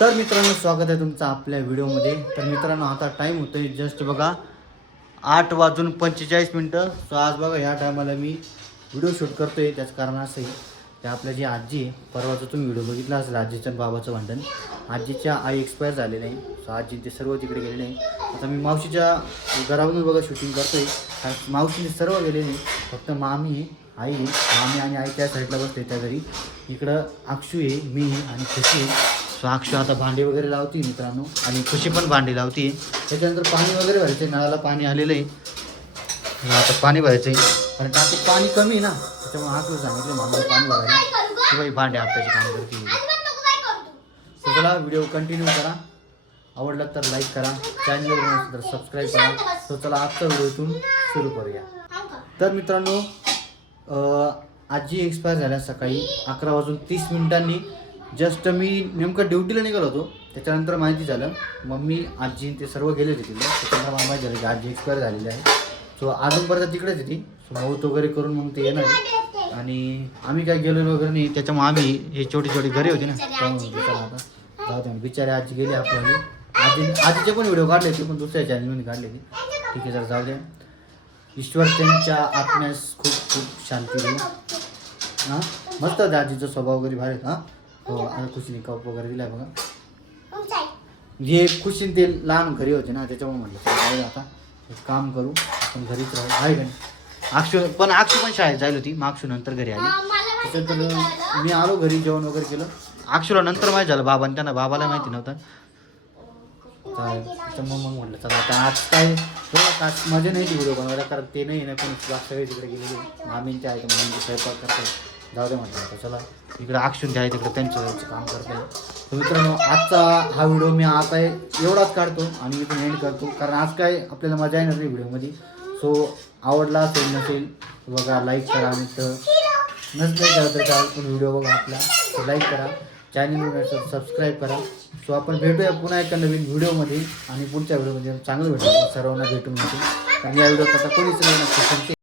तर मित्रांनो स्वागत आहे तुमचं आपल्या व्हिडिओमध्ये। तर मित्रांनो आता टाईम होतोय जस्ट बघा 8:45। सो आज बघा ह्या टायमाला मी व्हिडिओ शूट करतोय। त्याचं कारण असं आहे की आपल्या जी आजी आहे, परवाचा तुम्ही व्हिडिओ बघितला असेल आजीचं आणि बाबाचं भांडण। आजीच्या आई एक्सपायर झालेले आहे, सो आजी ते सर्व तिकडे गेलेले आहे। आता मी मावशीच्या घरावरून बघा शूटिंग करतोय। मावशीने सर्व गेलेले नाही, फक्त मामी आहे, आई आहे। मामी आणि आई त्या साईडला बसते त्या घरी। इकडं अक्षू आहे, मी आणि खुशी आहे। सो अक्षू आता भांडी वगैरे लावती मित्रांनो, आणि खुशी पण भांडी लावती। त्याच्यानंतर पाणी वगैरे भरायचं आहे, नळाला पाणी आलेलं आहे। आता पाणी भरायचं आहे, कारण टाकीत पाणी कमी आहे ना, त्याच्यामुळे अक्षू सांगितलं मामीला पाणी भरायला की बाई भांडे आपल्याची काम करते। सो चला व्हिडिओ कंटिन्यू करा, आवडला तर लाईक करा, चॅनलवर नसेल तर सबस्क्राईब करा। सो चला आजचा व्हिडिओ इथून सुरू करूया। तर मित्रांनो आजी एक्सपायर झाल्या सकाळी 11:30 जस्ट मी नेमकं ड्युटीला निघालो होतो। त्याच्यानंतर माहिती झालं, मम्मी आजी ते सर्व गेले होते तिकडे। त्याच्यानंतर मला माहिती झालं की आजी एक्सपायर झालेली आहे। सो अजूनपर्यंत तिकडेच होती। सो मौत वगैरे करून मग ते येणार आहे, आणि आम्ही काय गेलेलो वगैरे नाही। त्याच्यामुळे आम्ही हे छोटी छोटी घरे होती ना, त्यामुळे आता जाऊ दे, बिचारे आजी गेली आपल्याला। आजीचे पण व्हिडिओ काढले होते, पण दुसऱ्या चॅनलमध्ये काढले होते। ठीक आहे, जर जाऊ द्या। ईश्वर त्यांच्या आत्म्यास खूप खूप शांती देऊ। हां मस्त होतं आजीचा स्वभाव वगैरे भारी हां। हो आता खुशीने कप वगैरे दिलाय बघा। हे खुशीने ते लहान घरी होते ना, त्याच्यामुळे म्हटलं आता एक काम करू, आपण घरीच राहू आहे का नाही। अक्षू पण शाळेत जायला होती, मग अक्षू नंतर घरी आली। त्याच्यानंतर मी आलो घरी, जेवण वगैरे केलं। अक्षूला नंतर माहीत झालं बाबांनी, त्यांना बाबाला माहिती नव्हतं। त्याच्यामुळे मग म्हटलं चला आता आज काय मजा नाही ती व्हिडिओ बनवायला, कारण ते नाही ना पण जास्त वेळ तिकडे गेलेले मामींचे आहे, तर मामींचे स्वयंपाक करतात। जाऊ दे म्हटलं आता चला इकडे अक्षून आहे तिकडे त्यांचं काम करताय। तर मित्रांनो आजचा हा व्हिडिओ मी आता एवढाच काढतो आणि मी पण एंड करतो, कारण आज काय आपल्याला मजा येणार नाही व्हिडिओमध्ये। सो आवडला असेल नसेल बघा लाईक करा, मित्र नसलं करा तर चालेल, पण व्हिडिओ बघा आपला लाईक करा, चॅनल सबस्क्राईब करा। सो आपण भेटूया पुन्हा एका नवीन व्हिडिओमध्ये, आणि पुढच्या व्हिडिओमध्ये चांगलं भेटू सर्वांना भेटून मिळतील। आणि या व्हिडिओत आता कोणीच नाही